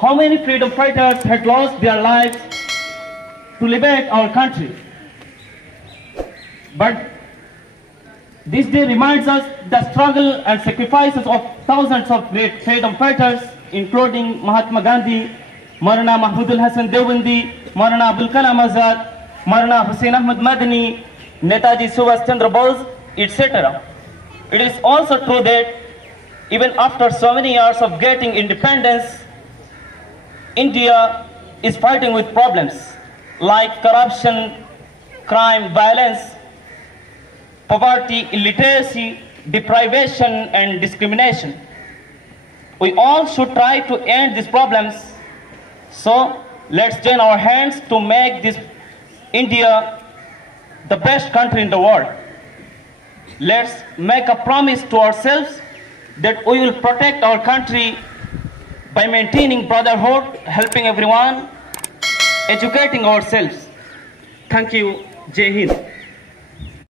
how many freedom fighters had lost their lives to liberate our country. But this day reminds us the struggle and sacrifices of thousands of great freedom fighters, including Mahatma Gandhi, Maulana Mahmudul Hasan Dewbandi, Maulana Abul Kalam Azad, Maulana Hussain Ahmad Madani, Netaji Subhash Chandra Bose, etc. It is also true that even after so many years of getting independence, India is fighting with problems like corruption, crime, violence, poverty, illiteracy, deprivation, and discrimination. We all should try to end these problems. So let's join our hands to make this India the best country in the world. Let's make a promise to ourselves that we will protect our country by maintaining brotherhood, helping everyone, educating ourselves. Thank you. Jai Hind.